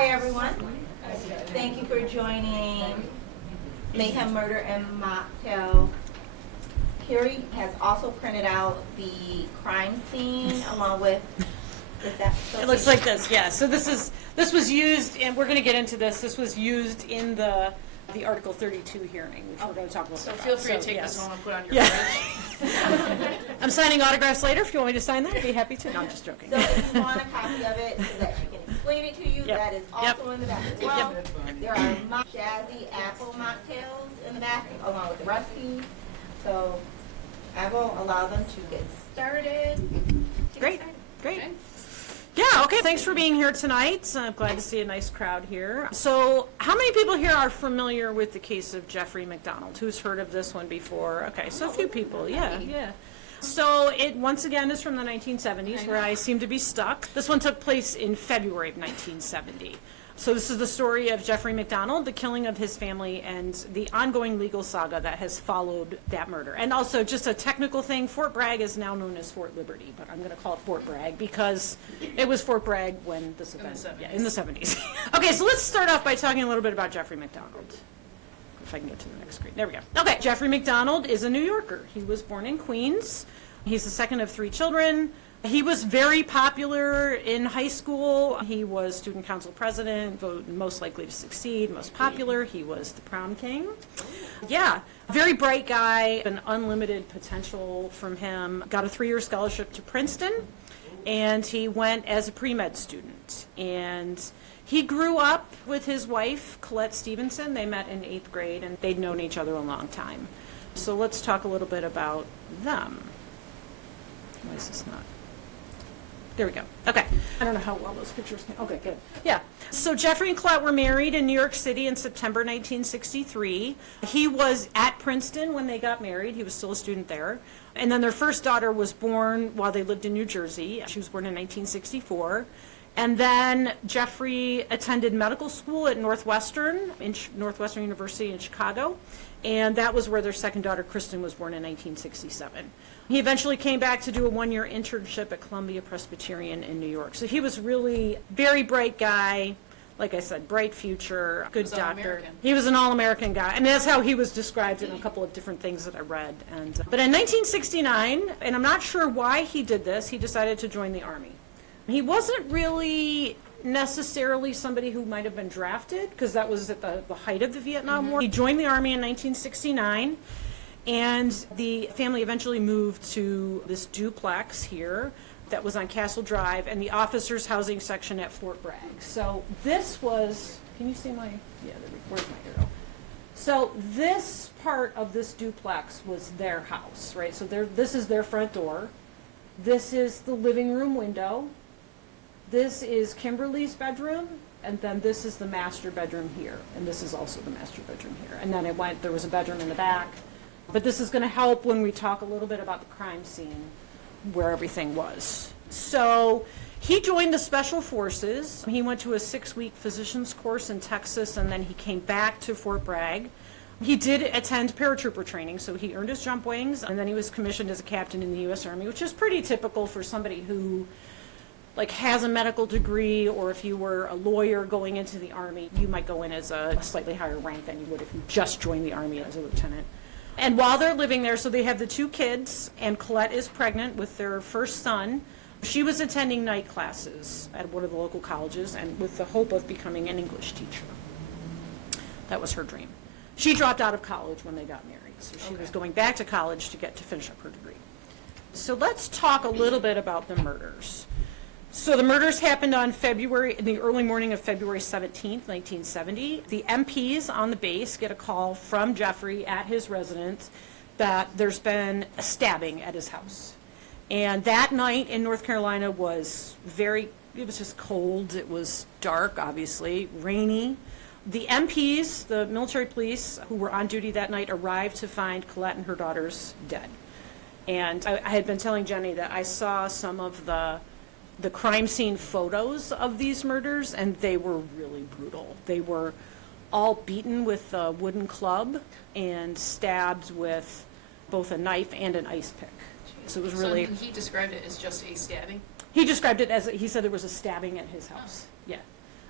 Hi, everyone. Thank you for joining Mayhem, Murder, and Mocktail. Carrie has also printed out the crime scene along with, is that It looks like this, yeah. So this was used, and we're going to get into this. This was used in the Article 32 hearing, which we're going to talk about. So feel free to take this home and put on your fridge. I'm signing autographs later. If you want me to sign that, I'd be happy to. No, I'm just joking. So if you want a copy of it so that she can explain it to you, that is also in the back as well. There are jazzy apple mocktails in the back along with the recipes. So I will allow them to get started. Great. Yeah, okay, thanks for being here tonight. I'm glad to see a nice crowd here. So, how many people here are familiar with the case of Jeffery MacDonald? Who's heard of this one before? Okay, so a few people, yeah. So, it once again is from the 1970s, where I seem to be stuck. This one took place in February of 1970. So this is the story of Jeffery MacDonald, the killing of his family, and the ongoing legal saga that has followed that murder. And also, just a technical thing, Fort Bragg is now known as Fort Liberty, but I'm going to call it Fort Bragg because it was Fort Bragg when this event, in the 70s. Okay, so let's start off by talking a little bit about Jeffery MacDonald. If I can get to the next screen. There we go. Okay, Jeffery MacDonald is a New Yorker. He was born in Queens. He's the second of 3 children. He was very popular in high school. He was student council president, most likely to succeed, most popular. He was the prom king. Yeah, very bright guy, an unlimited potential from him. Got a 3-year scholarship to Princeton, and he went as a pre-med student. And he grew up with his wife, Colette Stevenson. They met in 8th grade, and they'd known each other a long time. So let's talk a little bit about them. Why is this not? There we go. Okay. I don't know how well those pictures can. Okay, good. Yeah. So Jeffery and Colette were married in New York City in September 1963. He was at Princeton when they got married. He was still a student there. And then their first daughter was born while they lived in New Jersey. She was born in 1964. And then Jeffery attended medical school at Northwestern University in Chicago. And that was where their second daughter, Kristen, was born in 1967. He eventually came back to do a 1-year internship at Columbia Presbyterian in New York. So he was really very bright guy, like I said, bright future, good doctor. He was an all-American guy. I mean, that's how he was described in a couple of different things that I read. But in 1969, and I'm not sure why he did this, he decided to join the Army. He wasn't really necessarily somebody who might have been drafted, because that was at the height of the Vietnam War. He joined the Army in 1969. And the family eventually moved to this duplex here that was on Castle Drive and the officers' housing section at Fort Bragg. So this was, can you see my, where's my arrow? So this part of this duplex was their house, right? So this is their front door. This is the living room window. This is Kimberly's bedroom. And then this is the master bedroom here. And this is also the master bedroom here. And then there was a bedroom in the back. But this is going to help when we talk a little bit about the crime scene, where everything was. So he joined the Special Forces. He went to a 6-week physician's course in Texas, and then he came back to Fort Bragg. He did attend paratrooper training, so he earned his jump wings, and then he was commissioned as a captain in the U.S. Army, which is pretty typical for somebody who has a medical degree, or if you were a lawyer going into the Army, you might go in as a slightly higher rank than you would if you just joined the Army as a lieutenant. And while they're living there, so they have the 2 kids, and Colette is pregnant with their first son. She was attending night classes at one of the local colleges, and with the hope of becoming an English teacher. That was her dream. She dropped out of college when they got married, so she was going back to college to finish up her degree. So let's talk a little bit about the murders. So the murders happened in the early morning of February 17th, 1970. The MPs on the base get a call from Jeffery at his residence that there's been a stabbing at his house. And that night in North Carolina was it was just cold. It was dark, obviously, rainy. The MPs, the military police who were on duty that night, arrived to find Colette and her daughters dead. And I had been telling Jenny that I saw some of the crime scene photos of these murders, and they were really brutal. They were all beaten with a wooden club and stabbed with both a knife and an ice pick. So it was really... So he described it as just a stabbing? He described it as, he said there was a stabbing at his house. Yeah.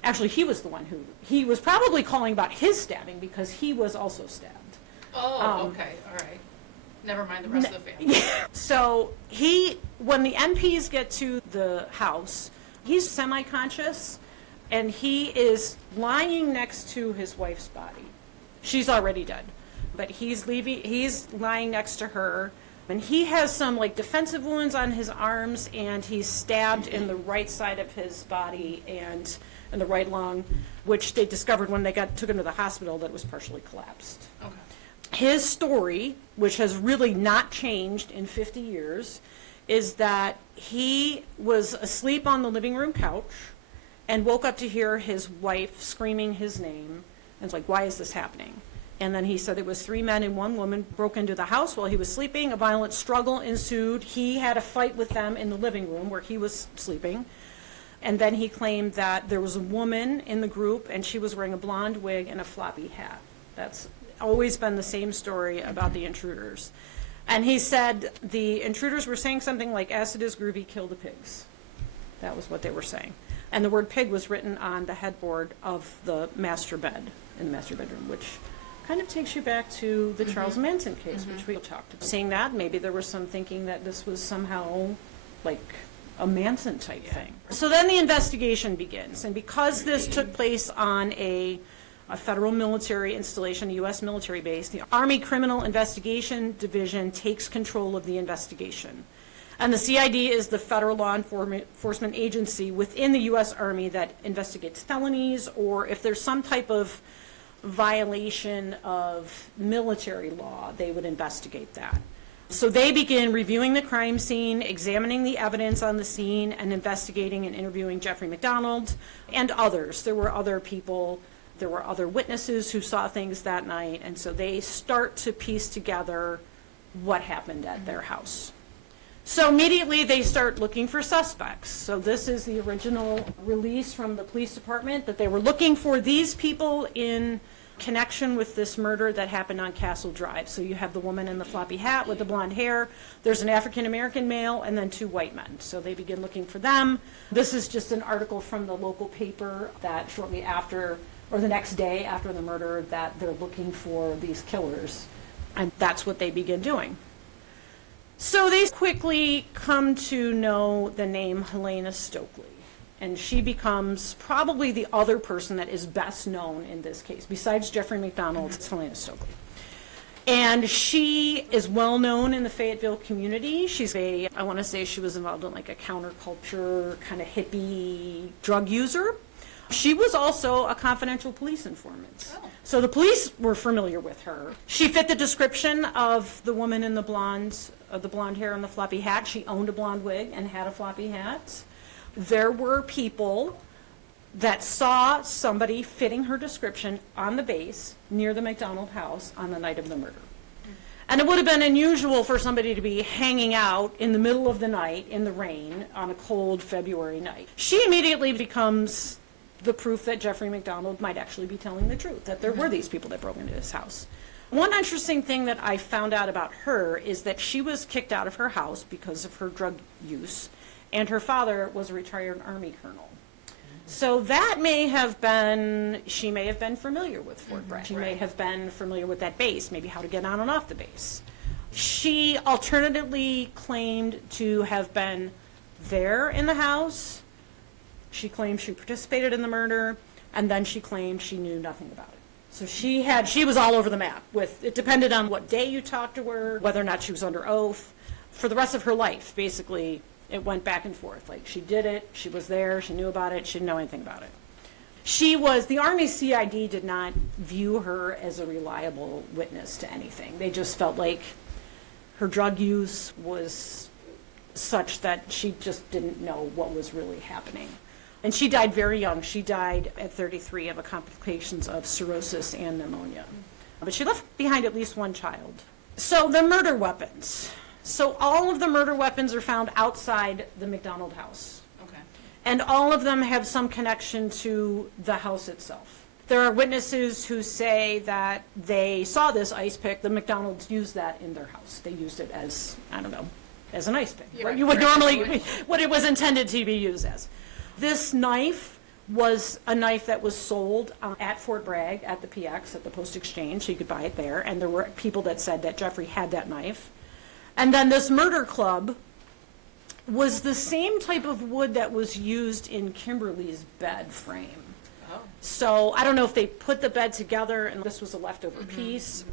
Actually, he was the one he was probably calling about his stabbing because he was also stabbed. Oh, okay, all right. Never mind the rest of the family. So when the NPs get to the house, he's semi-conscious, and he is lying next to his wife's body. She's already dead, but he's lying next to her, and he has some like defensive wounds on his arms, and he's stabbed in the right side of his body and in the right lung, which they discovered when they took him to the hospital that it was partially collapsed. Okay. His story, which has really not changed in 50 years, is that he was asleep on the living room couch and woke up to hear his wife screaming his name, and was like, why is this happening? And then he said it was 3 men and 1 woman broke into the house while he was sleeping. A violent struggle ensued. He had a fight with them in the living room where he was sleeping. And then he claimed that there was a woman in the group, and she was wearing a blonde wig and a floppy hat. That's always been the same story about the intruders. And he said the intruders were saying something like, acid is groovy, kill the pigs. That was what they were saying. And the word pig was written on the headboard of the master bed, in the master bedroom, which kind of takes you back to the Charles Manson case, which we talked about. Seeing that, maybe there was some thinking that this was somehow like a Manson type thing. So then the investigation begins, and because this took place on a federal military installation, a U.S. military base, the Army Criminal Investigation Division takes control of the investigation. And the CID is the federal law enforcement agency within the U.S. Army that investigates felonies, or if there's some type of violation of military law, they would investigate that. So they begin reviewing the crime scene, examining the evidence on the scene, and investigating and interviewing Jeffery MacDonald and others. There were other people, there were other witnesses who saw things that night, and so they start to piece together what happened at their house. So immediately they start looking for suspects. So this is the original release from the police department, that they were looking for these people in connection with this murder that happened on Castle Drive. So you have the woman in the floppy hat with the blonde hair, there's an African-American male, and then 2 white men. So they begin looking for them. This is just an article from the local paper that shortly after, or the next day after the murder, that they're looking for these killers. And that's what they begin doing. So they quickly come to know the name Helena Stokely. And she becomes probably the other person that is best known in this case. Besides Jeffery MacDonald, it's Helena Stokely. And she is well known in the Fayetteville community. She's I want to say she was involved in like a counterculture, kind of hippie drug user. She was also a confidential police informant. Oh. So the police were familiar with her. She fit the description of the woman in the blonde hair and the floppy hat. She owned a blonde wig and had a floppy hat. There were people that saw somebody fitting her description on the base near the MacDonald house on the night of the murder. And it would have been unusual for somebody to be hanging out in the middle of the night in the rain on a cold February night. She immediately becomes the proof that Jeffery MacDonald might actually be telling the truth, that there were these people that broke into his house. One interesting thing that I found out about her is that she was kicked out of her house because of her drug use, and her father was a retired Army colonel. So that she may have been familiar with Fort Bragg. She may have been familiar with that base, maybe how to get on and off the base. She alternatively claimed to have been there in the house. She claimed she participated in the murder, and then she claimed she knew nothing about it. So she was all over the map. It depended on what day you talked to her, whether or not she was under oath. For the rest of her life, basically, it went back and forth. Like, she did it, she was there, she knew about it, she didn't know anything about it. The Army CID did not view her as a reliable witness to anything. They just felt like her drug use was such that she just didn't know what was really happening. And she died very young. She died at 33 of complications of cirrhosis and pneumonia. But she left behind at least 1 child. So the murder weapons. So all of the murder weapons are found outside the MacDonald house. Okay. And all of them have some connection to the house itself. There are witnesses who say that they saw this ice pick. The MacDonalds used that in their house. They used it as, as an ice pick. Yeah, what you would normally, what it was intended to be used as. This knife was a knife that was sold at Fort Bragg at the PX, at the Post Exchange, so you could buy it there, and there were people that said that Jeffrey had that knife. And then this murder club was the same type of wood that was used in Kimberly's bed frame. Oh. So I don't know if they put the bed together and this was a leftover piece,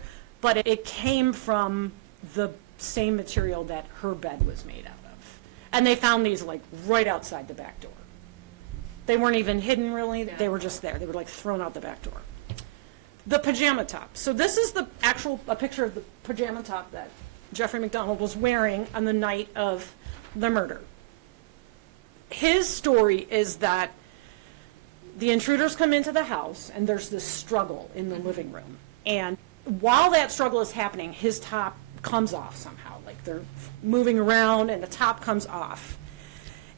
but it came from the same material that her bed was made out of. And they found these like right outside the back door. They weren't even hidden really, they were just there. They were like thrown out the back door. The pajama top. So this is a picture of the pajama top that Jeffrey MacDonald was wearing on the night of the murder. His story is that the intruders come into the house and there's this struggle in the living room. And while that struggle is happening, his top comes off somehow. Like they're moving around and the top comes off.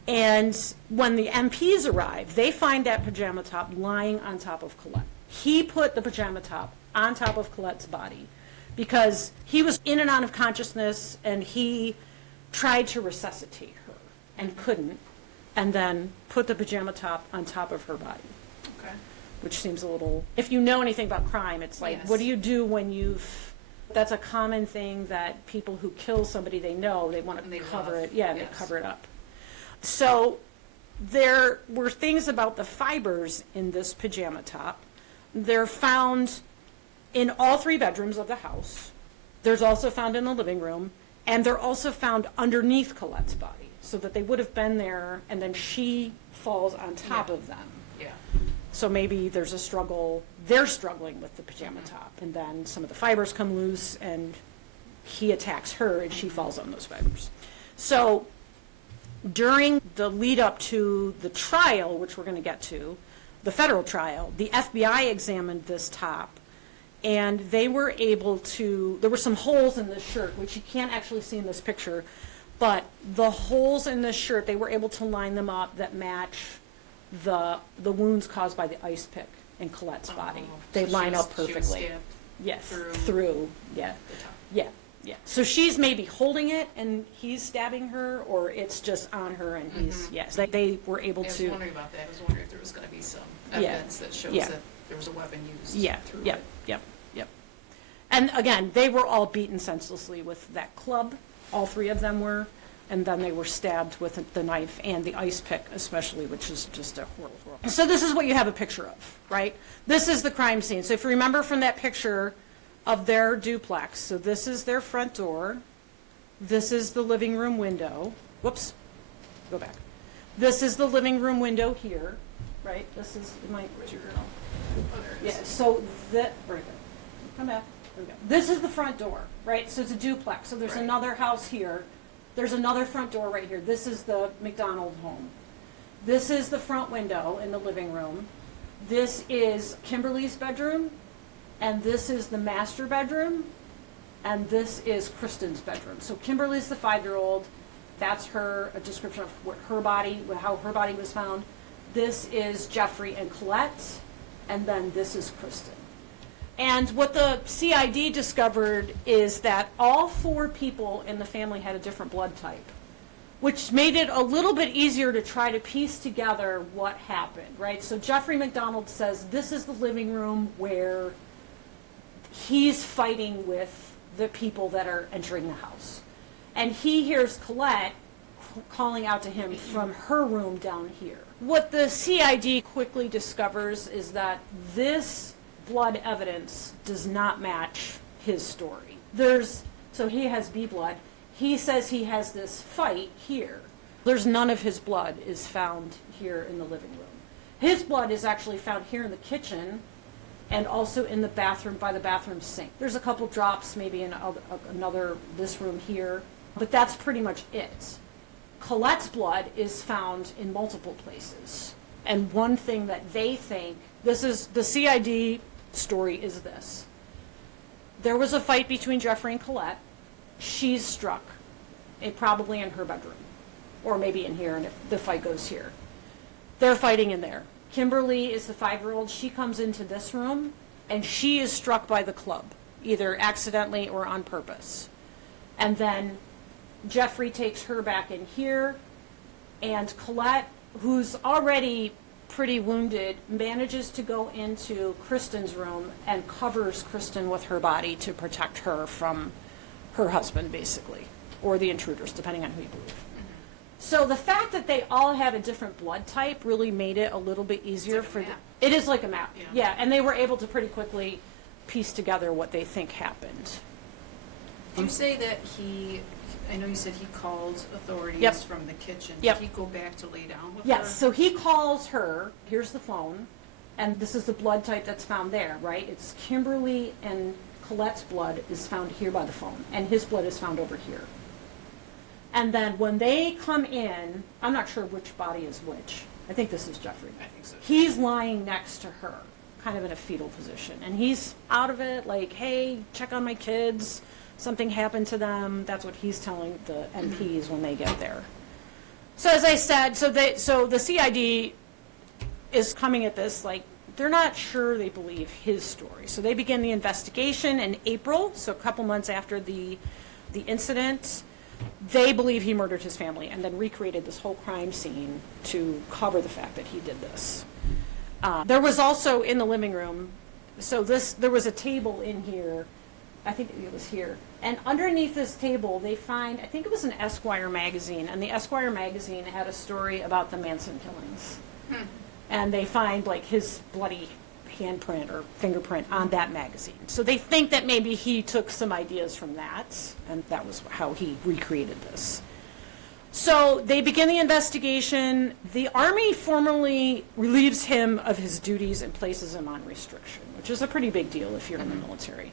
And when the MPs arrive, they find that pajama top lying on top of Colette. He put the pajama top on top of Colette's body because he was in and out of consciousness and he tried to resuscitate her and couldn't, and then put the pajama top on top of her body. Okay. Which seems a little, if you know anything about crime, it's like, Yes. what do you do when that's a common thing that people who kill somebody they know, they want And to they cover love. it, yeah, and Yes. they cover it up. So there were things about the fibers in this pajama top. They're found in all 3 bedrooms of the house. There's also found in the living room, and they're also found underneath Colette's body, so that they would have been there, and then she falls on top of them. Yeah. So maybe there's a struggle, they're struggling with the pajama top, and then some of the fibers come loose, and he attacks her, and she falls on those fibers. So during the lead up to the trial, which we're going to get to, the federal trial, the FBI examined this top, and they were able to, there were some holes in this shirt, which you can't actually see in this picture, but the holes in this shirt, they were able to line them up that match the wounds caused by the ice pick in Colette's body. They So line she was- up she was perfectly. stabbed Yes, through yeah, the top. yeah, yeah. So she's maybe holding it and he's stabbing her, or it's just on her and he's, yes, they were able I was to. wondering about that. I was wondering if there was going to be some Yeah. evidence that shows Yeah. that there was a weapon used Yeah, through yep, it. yep, yep. And again, they were all beaten senselessly with that club, all 3 of them were, and then they were stabbed with the knife and the ice pick especially, which is just a horrible. So this is what you have a picture of, right? This is the crime scene. So if you remember from that picture of their duplex, so this is their front door, this is the living room window, whoops, go back. This is the living room window here, right? This is, where's your girl? Oh, there it is. Yeah, so that, right there. Come back. There we go. This is the front door, right? So it's a duplex. So there's Right. another house here. There's another front door right here. This is the MacDonald home. This is the front window in the living room. This is Kimberly's bedroom, and this is the master bedroom, and this is Kristen's bedroom. So Kimberly's the 5-year-old. That's her, a description of what her body, how her body was found. This is Jeffrey and Colette, and then this is Kristen. And what the CID discovered is that all 4 people in the family had a different blood type, which made it a little bit easier to try to piece together what happened, right? So Jeffrey MacDonald says this is the living room where he's fighting with the people that are entering the house. And he hears Colette calling out to him from her room down here. What the CID quickly discovers is that this blood evidence does not match his story. So he has B blood. He says he has this fight here. There's none of his blood is found here in the living room. His blood is actually found here in the kitchen and also in the bathroom, by the bathroom sink. There's a couple drops maybe in this room here, but that's pretty much it. Colette's blood is found in multiple places. And one thing that they think, this is, the CID story is this. There was a fight between Jeffrey and Colette. She's struck, probably in her bedroom, or maybe in here, and the fight goes here. They're fighting in there. Kimberly is the 5-year-old. She comes into this room, and she is struck by the club, either accidentally or on purpose. And then Jeffrey takes her back in here, and Colette, who's already pretty wounded, manages to go into Kristen's room and covers Kristen with her body to protect her from her husband, basically, or the intruders, depending on who you believe. So the fact that they all had a different blood type really made it a little bit easier for them. It is like a map, yeah, and they were able to pretty quickly piece together what they think happened. Did you say that I know you said he called authorities from the kitchen. Did he go back to lay down with her? Yes, so he calls her, here's the phone, and this is the blood type that's found there, right? It's Kimberly and Colette's blood is found here by the phone, and his blood is found over here. And then when they come in, I'm not sure which body is which. I think this is Jeffrey. I think so. He's lying next to her, kind of in a fetal position. And he's out of it, like, hey, check on my kids. Something happened to them. That's what he's telling the MPs when they get there. So as I said, so the CID is coming at this, like, they're not sure they believe his story. So they begin the investigation in April, so a couple months after the incident. They believe he murdered his family and then recreated this whole crime scene to cover the fact that he did this. There was also in the living room, there was a table in here, I think it was here, and underneath this table they find, I think it was an Esquire magazine, and the Esquire magazine had a story about the Manson killings. And they find like his bloody handprint or fingerprint on that magazine. So they think that maybe he took some ideas from that, and that was how he recreated this. So they begin the investigation. The Army formally relieves him of his duties and places him on restriction, which is a pretty big deal if you're in the military.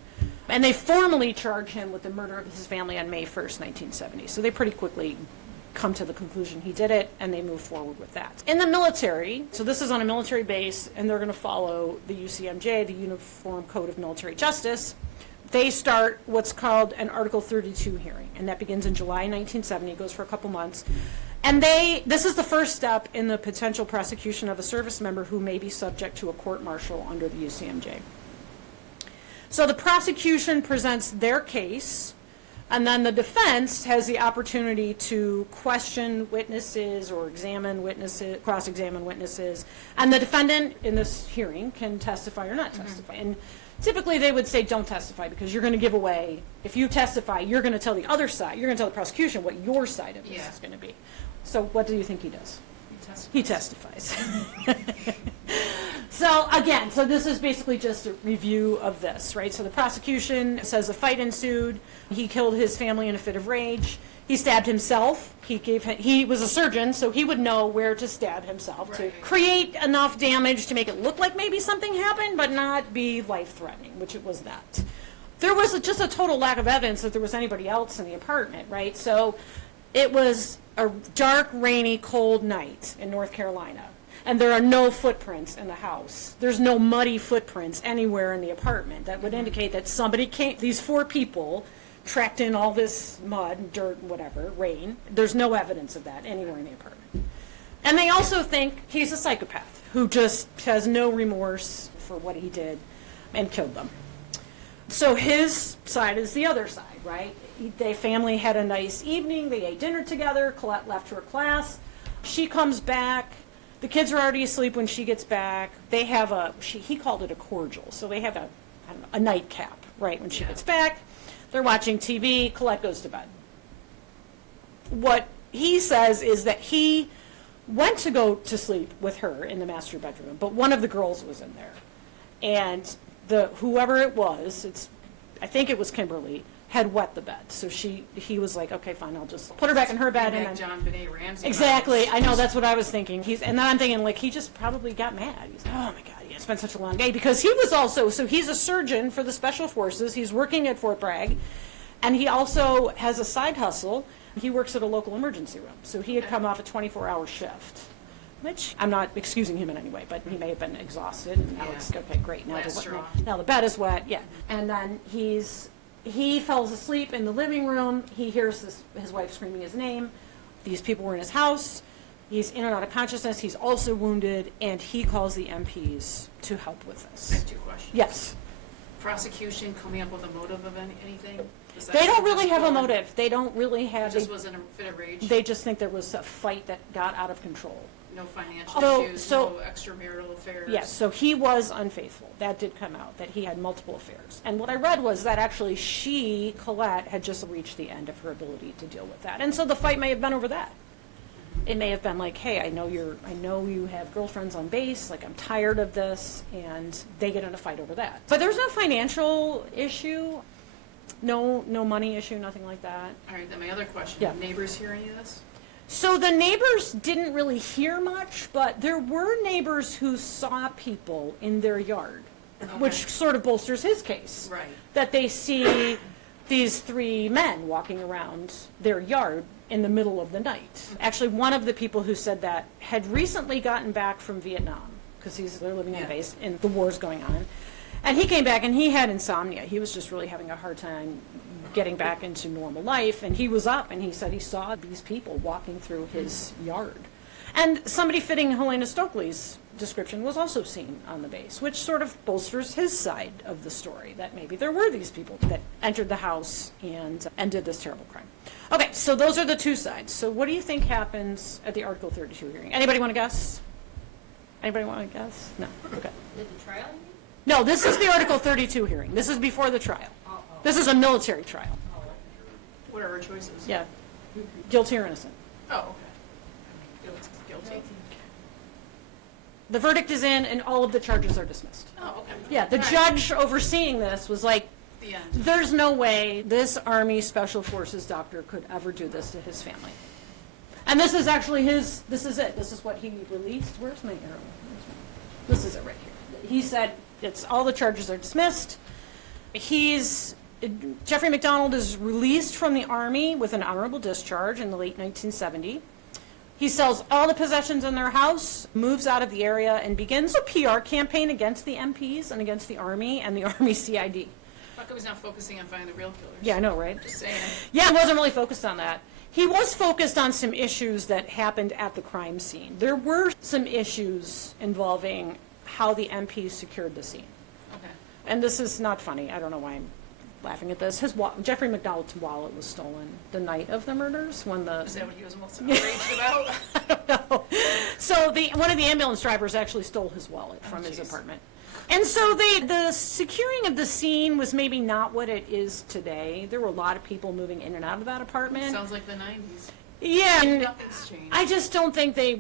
And they formally charge him with the murder of his family on May 1st, 1970. So they pretty quickly come to the conclusion he did it, and they move forward with that. In the military, so this is on a military base, and they're going to follow the UCMJ, the Uniform Code of Military Justice. They start what's called an Article 32 hearing, and that begins in July 1970, goes for a couple months. And this is the first step in the potential prosecution of a service member who may be subject to a court-martial under the UCMJ. So the prosecution presents their case, and then the defense has the opportunity to question witnesses or examine witnesses, cross-examine witnesses, and the defendant in this hearing can testify or not testify. And typically they would say don't testify because you're going to give away, if you testify, you're going to tell the other side, you're going to tell the prosecution what your side of this is going to be. So what do you think he does? He testifies. So again, so this is basically just a review of this, right? So the prosecution says a fight ensued. He killed his family in a fit of rage. He stabbed himself. He was a surgeon, so he would know where to stab himself to create enough damage to make it look like maybe something happened, but not be life-threatening, which it was that. There was just a total lack of evidence that there was anybody else in the apartment, right? So it was a dark, rainy, cold night in North Carolina. And there are no footprints in the house. There's no muddy footprints anywhere in the apartment. That would indicate that somebody came, these 4 people tracked in all this mud, dirt, whatever, rain. There's no evidence of that anywhere in the apartment. And they also think he's a psychopath who just has no remorse for what he did and killed them. So his side is the other side, right? Their family had a nice evening. They ate dinner together. Colette left her class. She comes back. The kids are already asleep when she gets back. They have he called it a cordial. So they have a nightcap, right, when she gets back. They're watching TV. Colette goes to bed. What he says is that he went to go to sleep with her in the master bedroom, but one of the girls was in there. And whoever it was, I think it was Kimberly, had wet the bed. So he was like, okay, fine, I'll just put her back in her bed. And then, John Benet Ramsey. Exactly. I know, that's what I was thinking. And then I'm thinking, like, he just probably got mad. He's like, oh my God, it's been such a long day. Because he was also, so he's a surgeon for the Special Forces. He's working at Fort Bragg. And he also has a side hustle. He works at a local emergency room. So he had come off a 24-hour shift. Which, I'm not excusing him in any way, but he may have been exhausted. And now it's, okay, great. Now the bed is wet. Yeah. And then he falls asleep in the living room. He hears his wife screaming his name. These people were in his house. He's in and out of consciousness. He's also wounded, and he calls the MPs to help with this. I have 2 questions. Yes. Prosecution coming up with a motive of anything? They don't really have a motive. They don't really have. It just was in a fit of rage? They just think there was a fight that got out of control. No financial issues, no extramarital affairs. Yes, so he was unfaithful. That did come out, that he had multiple affairs. And what I read was that actually Colette, had just reached the end of her ability to deal with that. And so the fight may have been over that. It may have been like, hey, I know you have girlfriends on base, like I'm tired of this, and they get in a fight over that. But there's no financial issue, no money issue, nothing like that. All right, then my other question, Yeah. neighbors hear any of this? So the neighbors didn't really hear much, but there were neighbors who saw people in their yard, which sort of bolsters his case. Right. That they see these 3 men walking around their yard in the middle of the night. Actually, one of the people who said that had recently gotten back from Vietnam, because they're living on base and the war's going on. And he came back and he had insomnia. He was just really having a hard time getting back into normal life, and he was up and he said he saw these people walking through his yard. And somebody fitting Helena Stokely's description was also seen on the base, which sort of bolsters his side of the story, that maybe there were these people that entered the house and did this terrible crime. Okay, so those are the 2 sides. So what do you think happens at the Article 32 hearing? Anybody want to guess? Anybody want to guess? No. Okay. Did the trial? No, this is the Article 32 hearing. This is before the trial. This is a military trial. What are our choices? Yeah. Guilty or innocent. Oh, okay. Guilty. The verdict is in and all of the charges are dismissed. Oh, okay. Yeah, the judge overseeing this was like, The end. there's no way this Army Special Forces doctor could ever do this to his family. And this is actually this is it. This is what he released. Where's my arrow? This is it right here. He said all the charges are dismissed. Jeffery MacDonald is released from the Army with an honorable discharge in the late 1970. He sells all the possessions in their house, moves out of the area, and begins a PR campaign against the MPs and against the Army and the Army CID. How come he's not focusing on finding the real killers? Yeah, I know, right? Just saying. Yeah, he wasn't really focused on that. He was focused on some issues that happened at the crime scene. There were some issues involving how the MPs secured the scene. Okay. And this is not funny. I don't know why I'm laughing at this. Jeffrey MacDonald's wallet was stolen the night of the murders when the... Is that what he was most outraged about? I don't know. So one of the ambulance drivers actually stole his wallet from his apartment. And so the securing of the scene was maybe not what it is today. There were a lot of people moving in and out of that apartment. Sounds like the 90s. Yeah, and Nothing's changed. I just don't think they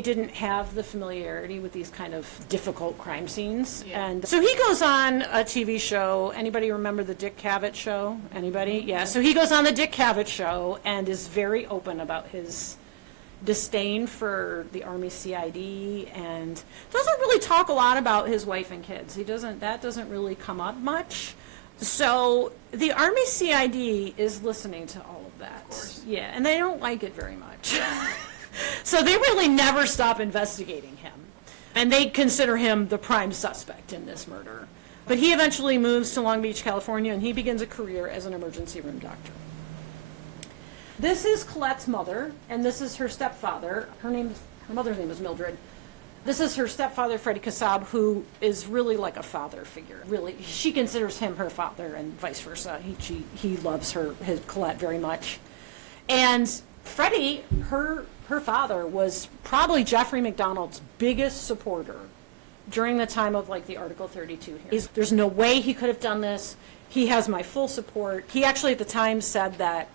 didn't have the familiarity with these kind of difficult crime scenes. Yeah. And so he goes on a TV show. Anybody remember the Dick Cavett show? Anybody? Yeah, so he goes on the Dick Cavett show and is very open about his disdain for the Army CID and doesn't really talk a lot about his wife and kids. That doesn't really come up much. So the Army CID is listening to all of that. Of course. Yeah, and they don't like it very much. So they really never stop investigating him. And they consider him the prime suspect in this murder. But he eventually moves to Long Beach, California, and he begins a career as an emergency room doctor. This is Colette's mother, and this is her stepfather. Her mother's name is Mildred. This is her stepfather, Freddie Kassab, who is really like a father figure. Really, she considers him her father, and vice versa. He loves Colette very much. And Freddie, her father, was probably Jeffery MacDonald's biggest supporter during the time of like the Article 32 hearings. There's no way he could have done this. He has my full support. He actually at the time said that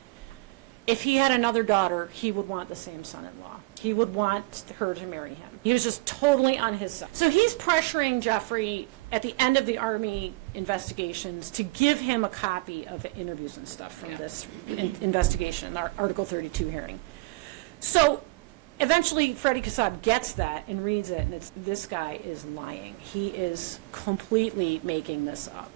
if he had another daughter, he would want the same son-in-law. He would want her to marry him. He was just totally on his side. So he's pressuring Jeffrey at the end of the Army investigations to give him a copy of the interviews and stuff from this investigation, our Article 32 hearing. So eventually Freddie Kassab gets that and reads it, and this guy is lying. He is completely making this up.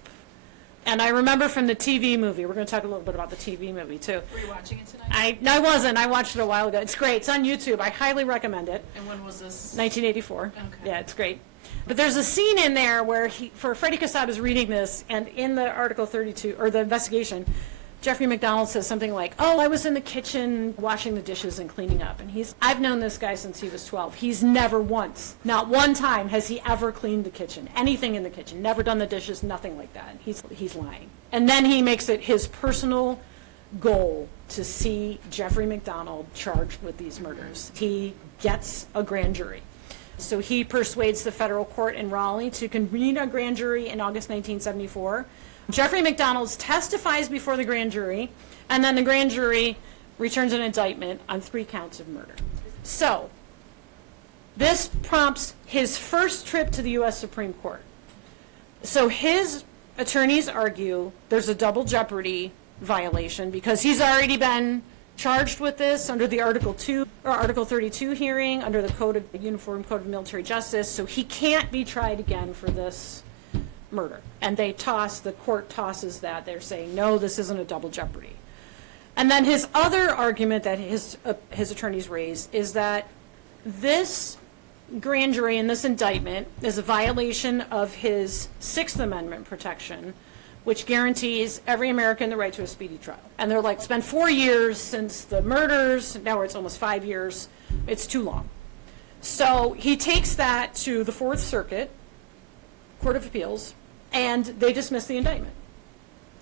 And I remember from the TV movie, we're going to talk a little bit about the TV movie too. Were you watching it tonight? I wasn't. I watched it a while ago. It's great. It's on YouTube. I highly recommend it. And when was this? 1984. Okay. Yeah, it's great. But there's a scene in there where Freddie Kassab is reading this, and in the Article 32, or the investigation, Jeffery MacDonald says something like, "Oh, I was in the kitchen washing the dishes and cleaning up." And I've known this guy since he was 12. He's never once, not one time, has he ever cleaned the kitchen, anything in the kitchen, never done the dishes, nothing like that. He's lying. And then he makes it his personal goal to see Jeffery MacDonald charged with these murders. He gets a grand jury. So he persuades the federal court in Raleigh to convene a grand jury in August 1974. Jeffery MacDonald testifies before the grand jury, and then the grand jury returns an indictment on 3 counts of murder. So this prompts his first trip to the U.S. Supreme Court. So his attorneys argue there's a double jeopardy violation because he's already been charged with this under the Article 32 hearing under the Uniform Code of Military Justice, so he can't be tried again for this murder. And the court tosses that. They're saying, no, this isn't a double jeopardy. And then his other argument that his attorneys raise is that this grand jury and this indictment is a violation of his Sixth Amendment protection, which guarantees every American the right to a speedy trial. And they're like, it's been 4 years since the murders, now it's almost 5 years, it's too long. So he takes that to the Fourth Circuit Court of Appeals, and they dismiss the indictment.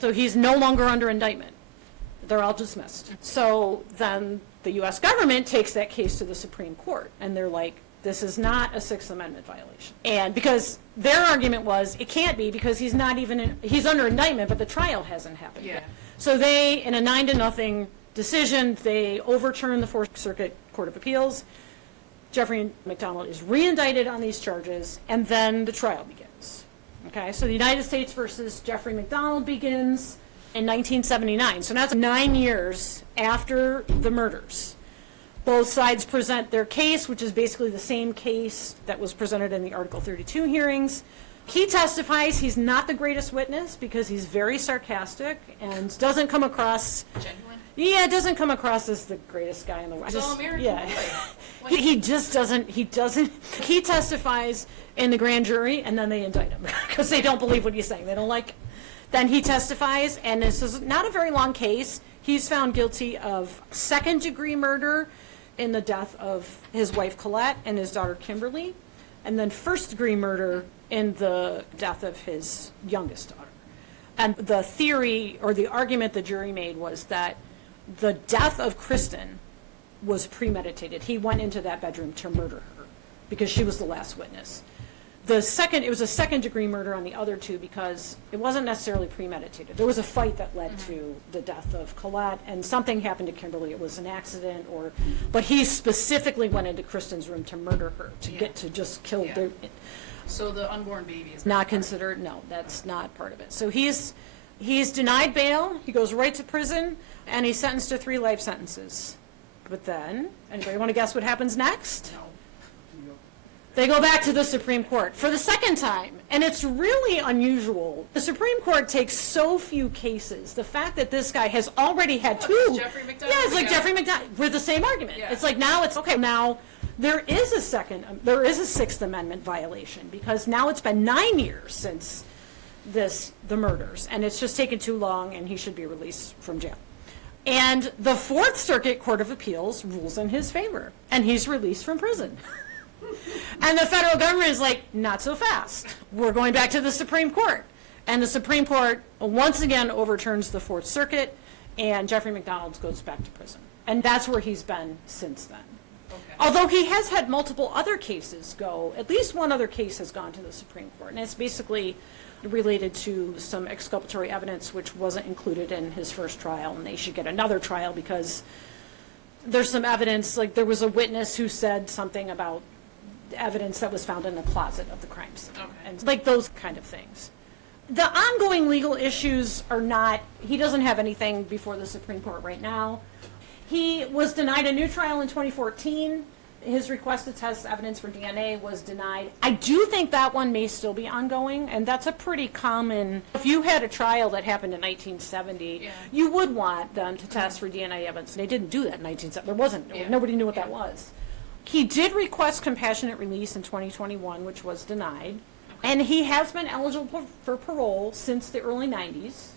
So he's no longer under indictment. They're all dismissed. So then the U.S. government takes that case to the Supreme Court, and they're like, this is not a Sixth Amendment violation. And because their argument was, it can't be because he's under indictment, but the trial hasn't happened yet. So they, in a 9-0 decision, they overturn the Fourth Circuit Court of Appeals. Jeffery MacDonald is re-indicted on these charges, and then the trial begins. Okay, so the United States versus Jeffery MacDonald begins in 1979. So that's 9 years after the murders. Both sides present their case, which is basically the same case that was presented in the Article 32 hearings. He testifies. He's not the greatest witness because he's very sarcastic and doesn't come across... Genuine? Yeah, doesn't come across as the greatest guy in the world. It's all American. Yeah. He just doesn't... He testifies in the grand jury, and then they indict him because they don't believe what he's saying. They don't like... Then he testifies, and this is not a very long case. He's found guilty of second-degree murder in the death of his wife Colette and his daughter Kimberly, and then first-degree murder in the death of his youngest daughter. And the theory or the argument the jury made was that the death of Kristen was premeditated. He went into that bedroom to murder her because she was the last witness. It was a second-degree murder on the other two because it wasn't necessarily premeditated. There was a fight that led to the death of Colette, and something happened to Kimberly. It was an accident, but he specifically went into Kristen's room to murder her, to just kill her. So the unborn baby is Not considered, no, that's not part of it. So he's denied bail, he goes right to prison, and he's sentenced to 3 life sentences. But then, anybody want to guess what happens next? No. They go back to the Supreme Court for the second time, and it's really unusual. The Supreme Court takes so few cases. The fact that this guy has already had 2. Jeffery MacDonald. Yeah, it's like Jeffery MacDonald with the same argument. Yeah. It's like now there is a Sixth Amendment violation because now it's been 9 years since the murders, and it's just taken too long, and he should be released from jail. And the Fourth Circuit Court of Appeals rules in his favor, and he's released from prison. And the federal government is like, not so fast. We're going back to the Supreme Court. And the Supreme Court once again overturns the Fourth Circuit, and Jeffery MacDonald goes back to prison. And that's where he's been since then. Okay. Although he has had multiple other cases go, at least one other case has gone to the Supreme Court, and it's basically related to some exculpatory evidence which wasn't included in his first trial, and they should get another trial because there's some evidence, like there was a witness who said something about evidence that was found in the closet of the crime scene, and like those kind of things. The ongoing legal issues are not, he doesn't have anything before the Supreme Court right now. He was denied a new trial in 2014. His request to test evidence for DNA was denied. I do think that one may still be ongoing, and that's a pretty common, if you had a trial that happened in 1970, you would want them to test for DNA evidence. They didn't do that in 1970. There wasn't, nobody knew what that was. He did request compassionate release in 2021, which was denied, and he has been eligible for parole since the early 90s,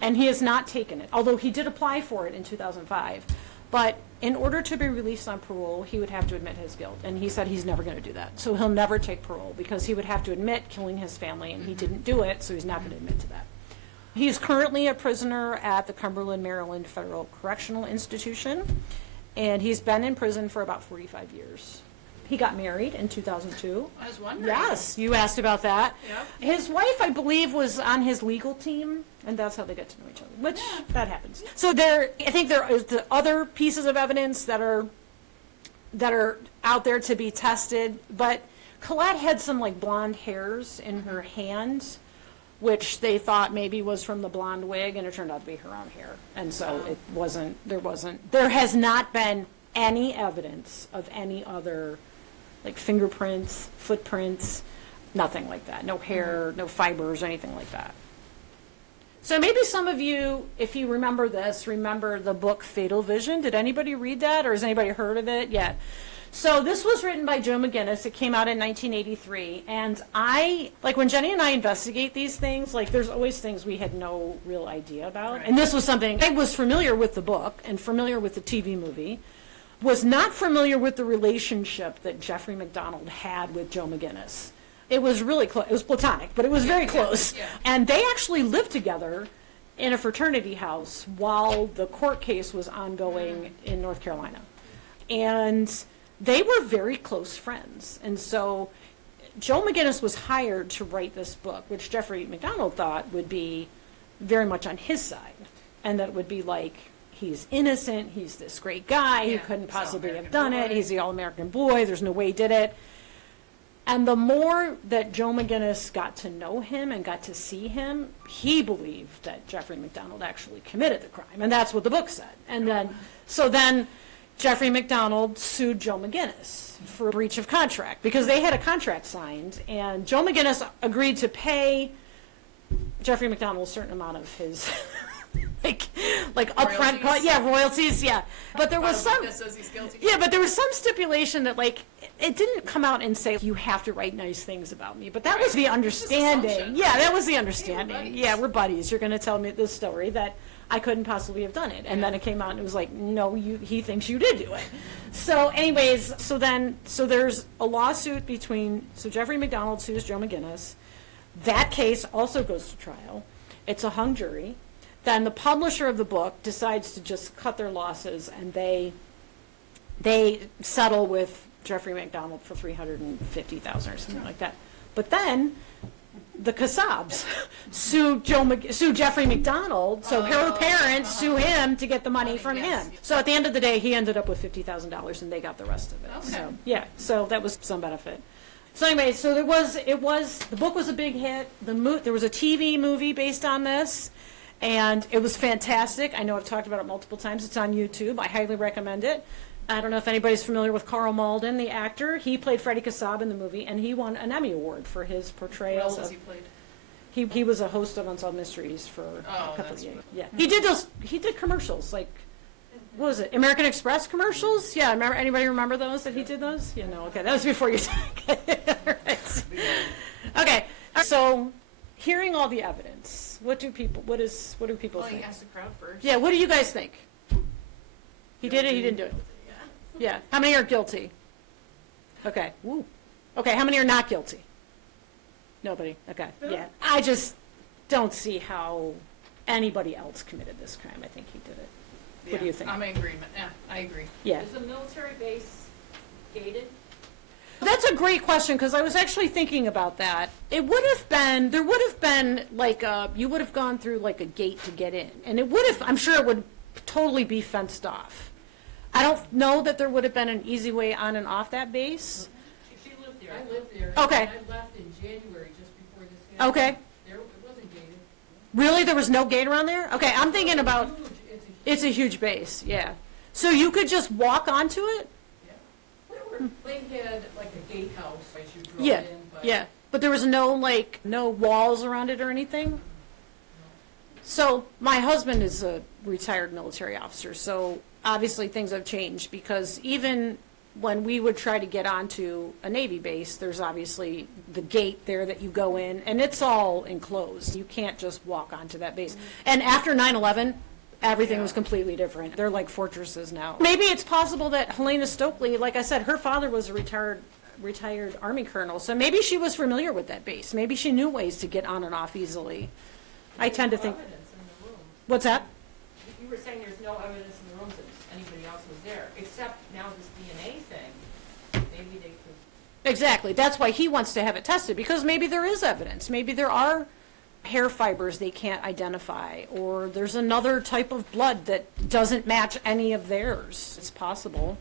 and he has not taken it, although he did apply for it in 2005. But in order to be released on parole, he would have to admit his guilt, and he said he's never going to do that. So he'll never take parole because he would have to admit killing his family, and he didn't do it, so he's not going to admit to that. He's currently a prisoner at the Cumberland, Maryland Federal Correctional Institution. and he's been in prison for about 45 years. He got married in 2002. I was wondering. Yes, you asked about that. Yep. His wife, I believe, was on his legal team, and that's how they got to know each other, which that happens. So I think there is the other pieces of evidence that are out there to be tested, but Colette had some like blonde hairs in her hand, which they thought maybe was from the blonde wig, and it turned out to be her own hair. And so there has not been any evidence of any other, like fingerprints, footprints, nothing like that. No hair, no fibers, anything like that. So maybe some of you, if you remember this, remember the book Fatal Vision. Did anybody read that, or has anybody heard of it yet? So this was written by Joe McGinnis. It came out in 1983. And when Jenny and I investigate these things, like there's always things we had no real idea about. Right. And this was something, I was familiar with the book and familiar with the TV movie, was not familiar with the relationship that Jeffery MacDonald had with Joe McGinnis. It was really close. It was platonic, but it was very close. Yeah. And they actually lived together in a fraternity house while the court case was ongoing in North Carolina. And they were very close friends. And so Joe McGinnis was hired to write this book, which Jeffery MacDonald thought would be very much on his side. And that would be like, he's innocent, he's this great guy, he couldn't possibly have done it, he's the all-American boy, there's no way he did it. And the more that Joe McGinnis got to know him and got to see him, he believed that Jeffery MacDonald actually committed the crime. And that's what the book said. And then Jeffery MacDonald sued Joe McGinnis for breach of contract because they had a contract signed, and Joe McGinnis agreed to pay Jeffery MacDonald a certain amount of his like upfront royalties, but there was some that says he's guilty. but there was some stipulation that like it didn't come out and say you have to write nice things about me, but that was the understanding. That was the understanding. We're buddies. You're going to tell me this story that I couldn't possibly have done it. And then it came out and it was like, no, he thinks you did do it. So anyways, so there's a lawsuit so Jeffery MacDonald sues Joe McGinnis. That case also goes to trial. It's a hung jury. Then the publisher of the book decides to just cut their losses, and they settle with Jeffery MacDonald for $350,000 or something like that. But then the Kassabs sue Jeffery MacDonald, so her parents sue him to get the money from him. So at the end of the day, he ended up with $50,000, and they got the rest of it. Okay. So that was some benefit. So anyway, so the book was a big hit. There was a TV movie based on this, and it was fantastic. I know I've talked about it multiple times. It's on YouTube. I highly recommend it. I don't know if anybody's familiar with Carl Malden, the actor. He played Freddie Kassab in the movie, and he won an Emmy Award for his portrayal. What else has he played? He was a host of Unsolved Mysteries for a couple of years. Yeah, he did commercials like, what was it? American Express commercials? Yeah, anybody remember those that he did those? Yeah, no, okay, that was before your time. Right. Okay, so hearing all the evidence, what do people think? Well, he asked the crowd first. Yeah, what do you guys think? He did it, he didn't do it? Yeah. How many are guilty? Okay. Woo. Okay, how many are not guilty? Nobody. Okay. Yeah. I just don't see how anybody else committed this crime. I think he did it. What do you think? I'm in agreement. Yeah, I agree. Yeah. Is the military base gated? That's a great question, because I was actually thinking about that. There would have been like you would have gone through like a gate to get in, and I'm sure it would totally be fenced off. I don't know that there would have been an easy way on and off that base. She lived there. I lived there. Okay. And I left in January just before this happened. Okay. It wasn't gated. Really? There was no gate around there? Okay, I'm thinking about, it's a huge base, yeah. So you could just walk onto it? They had like a gatehouse as you drove Yeah, in, but yeah. But there was no walls around it or anything? So my husband is a retired military officer, so obviously things have changed, because even when we would try to get onto a Navy base, there's obviously the gate there that you go in, and it's all enclosed. You can't just walk onto that base. And after 9/11, everything was completely different. They're like fortresses now. Maybe it's possible that Helena Stokely, like I said, her father was a retired Army colonel, so maybe she was familiar with that base. Maybe she knew ways to get on and off easily. I tend to think. evidence in the room. What's that? You were saying there's no evidence in the rooms that anybody else was there, except Exactly. That's why he wants to have it tested, because maybe there is evidence. Maybe there are hair fibers they can't identify, or there's another type of blood that doesn't match any of theirs. It's possible.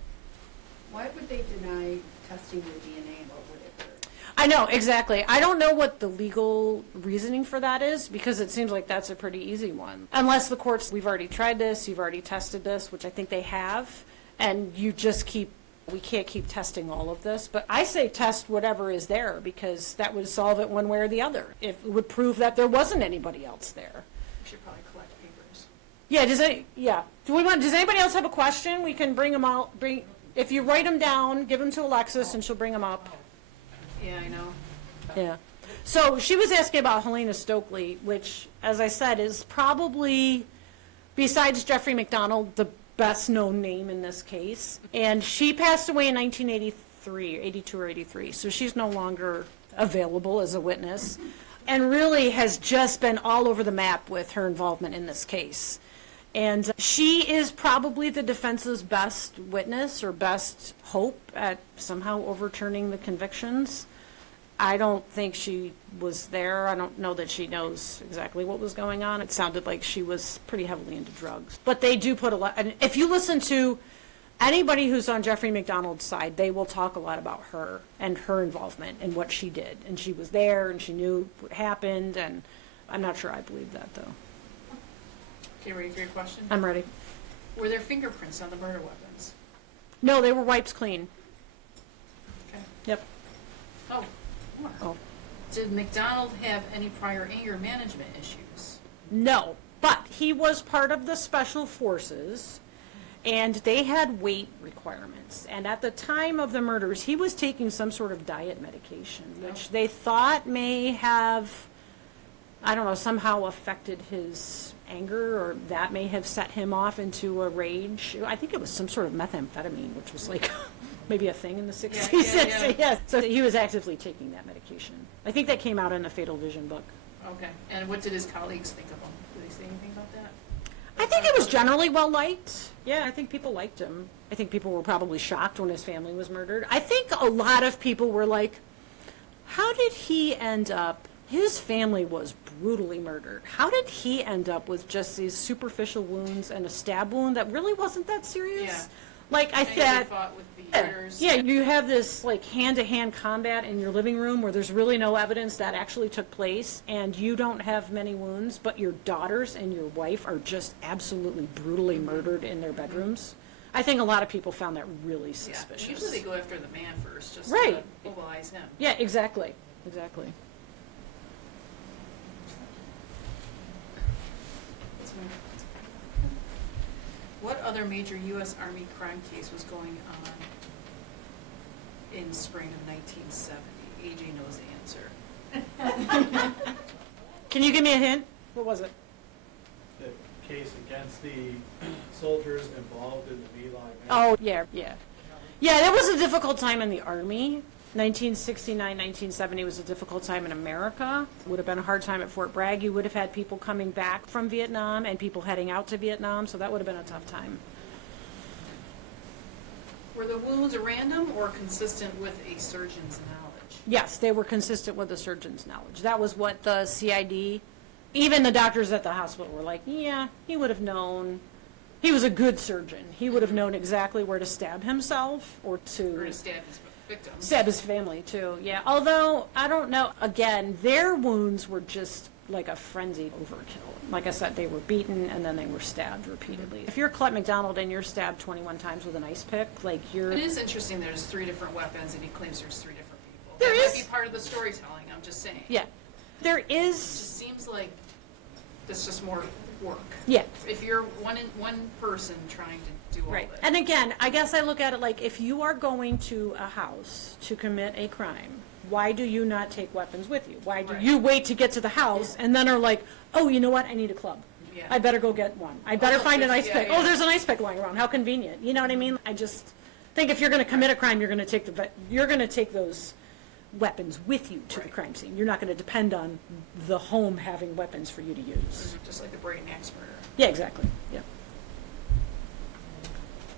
Why would they deny testing your DNA and what would it hurt? I know, exactly. I don't know what the legal reasoning for that is, because it seems like that's a pretty easy one. Unless the courts, we've already tried this, you've already tested this, which I think they have, and you just we can't keep testing all of this. But I say test whatever is there, because that would solve it one way or the other. If it would prove that there wasn't anybody else there. We should probably collect papers. Yeah, does anybody else have a question? We can bring them out, if you write them down, give them to Alexis and she'll bring them up. Yeah, I know. Yeah. So she was asking about Helena Stokely, which, as I said, is probably, besides Jeffrey MacDonald, the best known name in this case. And she passed away in 1983, 82 or 83, so she's no longer available as a witness, and really has just been all over the map with her involvement in this case. And she is probably the defense's best witness or best hope at somehow overturning the convictions. I don't think she was there. I don't know that she knows exactly what was going on. It sounded like she was pretty heavily into drugs. But they do put a lot, and if you listen to anybody who's on Jeffrey MacDonald's side, they will talk a lot about her and her involvement and what she did. And she was there and she knew what happened, and I'm not sure I believe that, though. Okay, ready for your question? I'm ready. Were there fingerprints on the murder weapons? No, they were wiped clean. Okay. Yep. Oh, more. Oh. Did MacDonald have any prior anger management issues? No, but he was part of the special forces, and they had weight requirements. And at the time of the murders, he was taking some sort of diet medication, which they thought may have, I don't know, somehow affected his anger, or that may have set him off into a rage. I think it was some sort of methamphetamine, which was like maybe a thing in the 60s. Yeah. Yes. So he was actively taking that medication. I think that came out in the Fatal Vision book. Okay. And what did his colleagues think of him? Did they say anything about that? I think it was generally well liked. Yeah, I think people liked him. I think people were probably shocked when his family was murdered. I think a lot of people were like, how did he end up, his family was brutally murdered. How did he end up with just these superficial wounds and a stab wound that really wasn't that serious? Yeah. Like I And they said, fought with the ears. yeah, you have this like hand-to-hand combat in your living room where there's really no evidence that actually took place, and you don't have many wounds, but your daughters and your wife are just absolutely brutally murdered in their bedrooms. I think a lot of people found that really suspicious. Yeah. Usually they go after the man first, just Right. to mobilize him. Yeah, exactly. Exactly. What other major U.S. Army crime case was going on in spring of 1970? AJ knows the answer. Can you give me a hint? What was it? The case against the soldiers involved in the V-Line. Oh, yeah. Yeah, that was a difficult time in the Army. 1969, 1970 was a difficult time in America. Would have been a hard time at Fort Bragg. You would have had people coming back from Vietnam and people heading out to Vietnam, so that would have been a tough time. Were the wounds random or consistent with a surgeon's knowledge? Yes, they were consistent with the surgeon's knowledge. That was what the CID, even the doctors at the hospital were like, yeah, he would have known. He was a good surgeon. He would have known exactly where to stab himself or Or to stab his victim? stab his family, too, yeah. Although, I don't know, again, their wounds were just like a frenzied overkill. Like I said, they were beaten and then they were stabbed repeatedly. If you're Clett MacDonald and you're stabbed 21 times with an ice pick, like you're... It is interesting there's 3 different weapons and he claims there's 3 different people. There that is- might be part of the storytelling, I'm just saying. Yeah. There It is... just seems like there's just more work. Yeah. If you're one person trying to do all Right. this. And again, I guess I look at it like if you are going to a house to commit a crime, why do you not take weapons with you? Why do Right. you wait to get to the house and then are like, oh, you know what, I need a club. Yeah. I better go get one. I better Oh, find an ice yeah, pick. yeah. Oh, there's an ice pick lying around. How convenient. You know what I mean? I just think if you're going to commit a crime, you're going to take those weapons with you to the Right. crime scene. You're not going to depend on the home having weapons for you to use. Just like the Brayton Axe murder. Yeah, exactly. Yeah.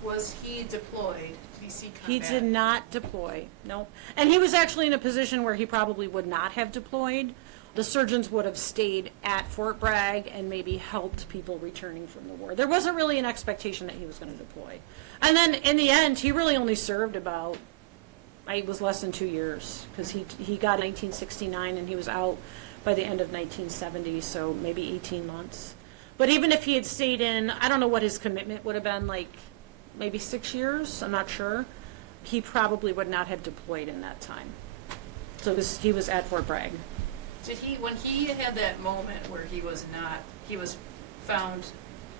Was he deployed? Did he see combat? He did not deploy, no. And he was actually in a position where he probably would not have deployed. The surgeons would have stayed at Fort Bragg and maybe helped people returning from the war. There wasn't really an expectation that he was going to deploy. And then in the end, he really only served about, it was less than 2 years, because he got in 1969 and he was out by the end of 1970, so maybe 18 months. But even if he had stayed in, I don't know what his commitment would have been, like maybe 6 years, I'm not sure. He probably would not have deployed in that time. So he was at Fort Bragg. Did he, when he had that moment where he was found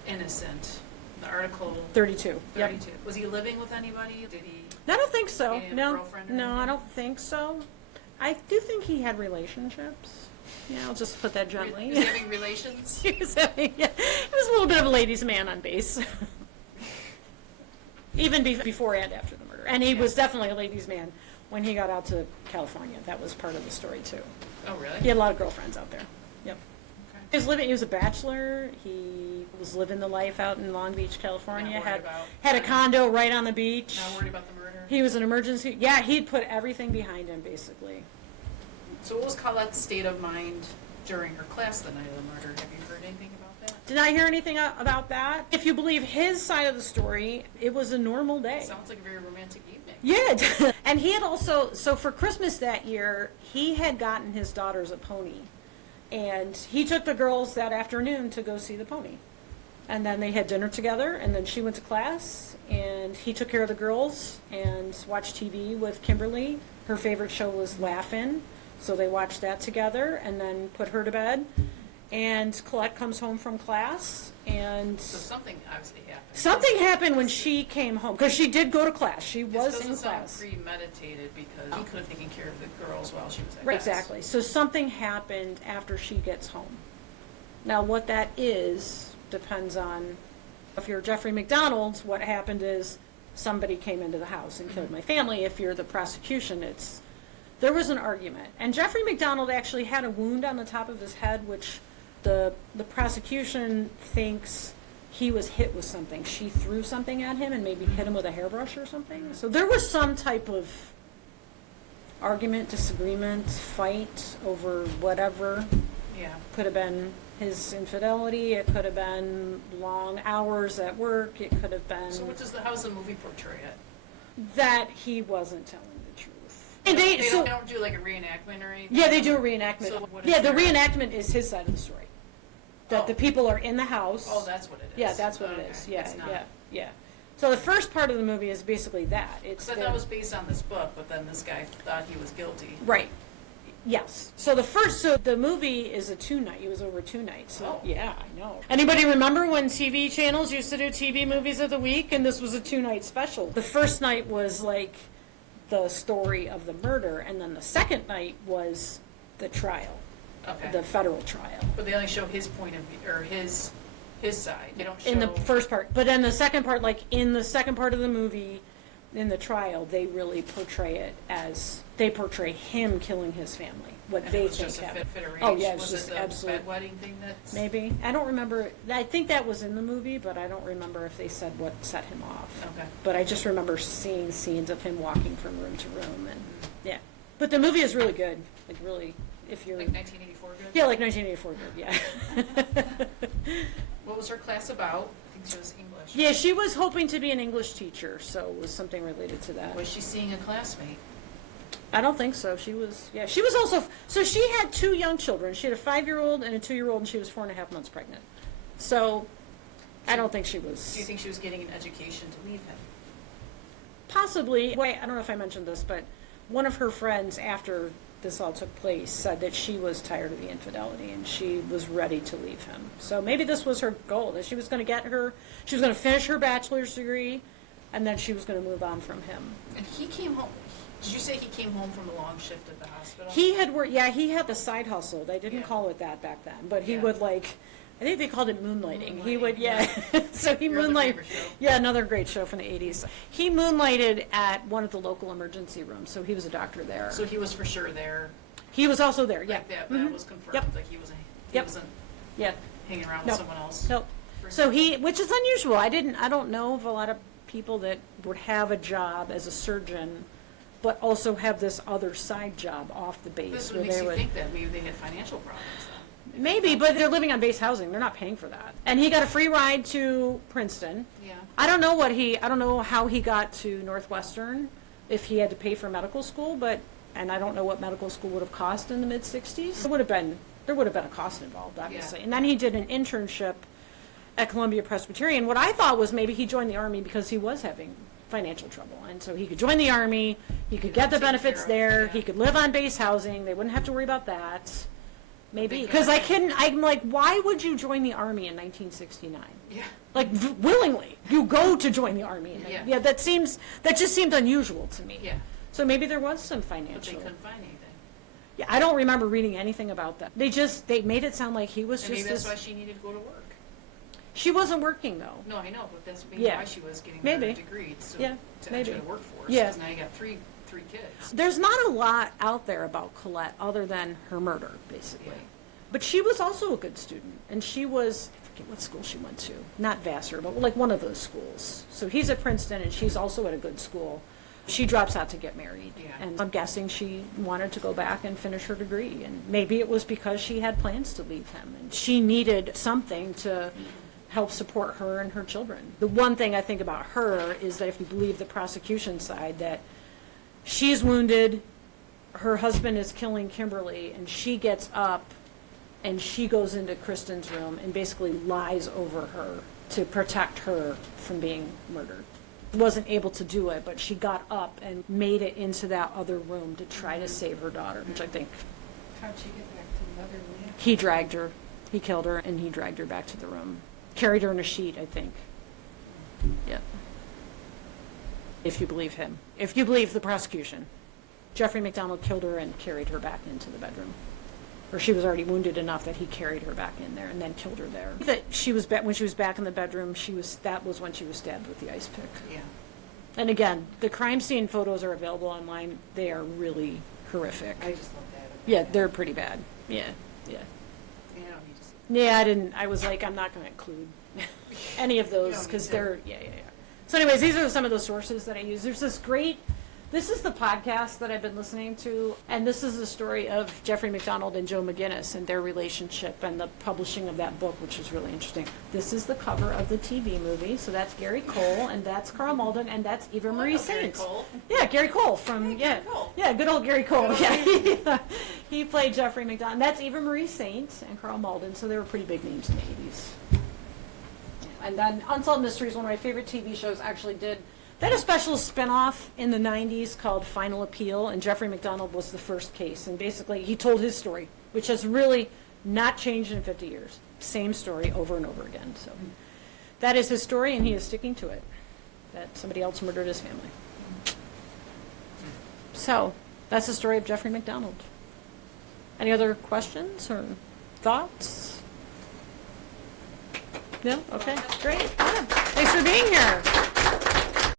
innocent, the article 32. 32, was he living with anybody? Did he? I don't think so. He had a No, girlfriend or no, I anything? don't think so. I do think he had relationships. Yeah, I'll just put that gently. Was he having relations? He was having, yeah, he was a little bit of a ladies' man on base. Even before and after the murder. And he was definitely a ladies' man when he got out to California. That was part of the story, too. Oh, really? He had a lot of girlfriends out there. Yep. Okay. He was a bachelor. He was living the life out in Long Beach, California. Not worried about- Had a condo right on the beach. Not worried about the murder? He was an emergency. Yeah, he'd put everything behind him, basically. So what was Colette's state of mind during her class the night of the murder? Have you heard anything about that? Did I hear anything about that? If you believe his side of the story, it was a normal day. Sounds like a very romantic evening. Yeah, and he had also, so for Christmas that year, he had gotten his daughters a pony. And he took the girls that afternoon to go see the pony. And then they had dinner together, and then she went to class, and he took care of the girls and watched TV with Kimberly. Her favorite show was Laugh-In, so they watched that together and then put her to bed. And Colette comes home from class, and So something obviously happened. something happened when she came home, because she did go to class. She This was doesn't in sound class. premeditated because he could have taken care of the girls while she was at Right, class. exactly. So something happened after she gets home. Now, what that is depends on, if you're Jeffrey MacDonald, what happened is somebody came into the house and killed my family. If you're the prosecution, there was an argument. And Jeffrey MacDonald actually had a wound on the top of his head, which the prosecution thinks he was hit with something. She threw something at him and maybe hit him with a hairbrush or something. So there was some type of argument, disagreement, fight over whatever. Yeah. Could have been his infidelity, it could have been long hours at work, it could have been So how does the movie portray it? that he wasn't telling the truth. And They so, don't do like a reenactment or anything? yeah, they do a reenactment. So what is Yeah, the their- reenactment is his side of the story. That the Oh. people are in the house. Oh, that's what it is. Yeah, that's what it Okay. is. Yeah, It's not- yeah, yeah. So the first part of the movie is basically that. It's Because I thought it was based on this book, but then this guy thought he was guilty. right. Yes. So the movie is a 2-night. It was over 2 nights. So, Oh. yeah, I know. Anybody remember when TV channels used to do TV movies of the week, and this was a 2-night special? The first night was like the story of the murder, and then the second night was the trial, Okay. the federal trial. But they only show his point of view, or his side. They don't show. In the first part, but in the second part, like in the second part of the movie, in the trial, they really portray it as they portray him killing his family. What And they it was think just a happened. fit arranged. Oh yeah, it's Was just it the absolute. bedwetting thing that's Maybe I don't remember. I think that was in the movie, but I don't remember if they said what set him off. Okay. But I just remember seeing scenes of him walking from room to room, and yeah. But the movie is really good. Like really, if you're Like 1984 good? yeah, like 1984 good. Yeah. What was her class about? I think she was English. Yeah, she was hoping to be an English teacher, so it was something related to that. Was she seeing a classmate? I don't think so. She was also, so she had 2 young children. She had a 5-year-old and a 2-year-old, and she was 4.5 months pregnant. So, I don't think she was. Do you think she was getting an education to leave him? Possibly. Wait, I don't know if I mentioned this, but one of her friends, after this all took place, said that she was tired of the infidelity and she was ready to leave him. So maybe this was her goal, that she was going to finish her bachelor's degree, and then she was going to move on from him. And he came home. Did you say he came home from the long shift at the hospital? He had worked, yeah, he had the side hustle. They didn't Yeah. call it that back then, but he Yeah. would I think they called it moonlighting. He Moonlighting, would, yeah. So he Your other moonlighted. favorite show. Yeah, another great show from the 80s. He moonlighted at one of the local emergency rooms, so he was a doctor there. So he was for sure there. He was also there, yeah. Like that Mhm. was confirmed. Yep. Like he wasn't Yep. Yeah. hanging around Nope. with someone else. Nope. For So sure. which is unusual. I don't know of a lot of people that would have a job as a surgeon, but also have this other side job off the base. This where makes they you would, think that maybe they had financial problems then. maybe, but they're living on base housing. They're not paying for that. And he got a free ride to Princeton. Yeah. I don't know how he got to Northwestern, if he had to pay for medical school, and I don't know what medical school would have cost in the mid-60s. There would have been a cost involved, obviously. Yeah. And then he did an internship at Columbia Presbyterian. What I thought was maybe he joined the Army because he was having financial trouble. And so he could join the Army, he could get the Taken benefits care of, there, yeah. he could live on base housing, they wouldn't have to worry about that. Maybe. They Because couldn't. I'm like, why would you join the Army in 1969? Yeah. Like, willingly, you go to join the Army. Yeah. That just seemed unusual to me. Yeah. So maybe there was some But they financial. couldn't find anything. Yeah, I don't remember reading anything about that. They made it sound like he was And maybe just that's this. why she needed to go to work. She wasn't working though. No, I know, but that's maybe Yeah. why she was getting Maybe. her degree, so Yeah, to enter maybe. the workforce. Yeah. Because now you got three kids. There's not a lot out there about Colette other than her murder, basically. Yeah. But she was also a good student, and she was, I forget what school she went to. Not Vassar, but like one of those schools. So he's at Princeton, and she's also at a good school. She drops out to get married, Yeah. and I'm guessing she wanted to go back and finish her degree. And maybe it was because she had plans to leave him, and she needed something to help support her and her children. The one thing I think about her is that if you believe the prosecution side, that she's wounded, her husband is killing Kimberly, and she gets up and she goes into Kristen's room and basically lies over her to protect her from being murdered. Wasn't able to do it, but she got up and made it into that other room to try to save her daughter, which I think How'd she get back to the other room? he dragged her. He killed her, and he dragged her back to the room. Carried her in a sheet, I think. Yeah. If you believe him. If you believe the prosecution. Jeffery MacDonald killed her and carried her back into the bedroom. Or she was already wounded enough that he carried her back in there and then killed her there. That she was when she was back in the bedroom, that was when she was stabbed with the ice pick. Yeah. And again, the crime scene photos are available online. They are really horrific. I just looked at it. Yeah, they're pretty bad. Yeah, yeah. You don't need to see. Yeah, I was like, I'm not going to include any of those because they're, yeah. So anyways, these are some of the sources that I use. There's this is the podcast that I've been listening to, and this is the story of Jeffery MacDonald and Joe McGinnis and their relationship and the publishing of that book, which is really interesting. This is the cover of the TV movie, so that's Gary Cole, and that's Carl Malden, and that's Eva Marie Saint. Yeah, Gary Cole from, Gary Cole. Yeah, good old Gary Cole. Yeah, he played Jeffery MacDonald. That's Eva Marie Saint and Carl Malden, so they were pretty big names in the 80s. And then Unsolved Mysteries, one of my favorite TV shows, actually did a special spin-off in the 90s called Final Appeal, and Jeffery MacDonald was the first case. And basically, he told his story, which has really not changed in 50 years. Same story over and over again. So that is his story, and he is sticking to it, that somebody else murdered his family. So that's the story of Jeffery MacDonald. Any other questions or thoughts? No? Okay, great. Yeah. Thanks for being here.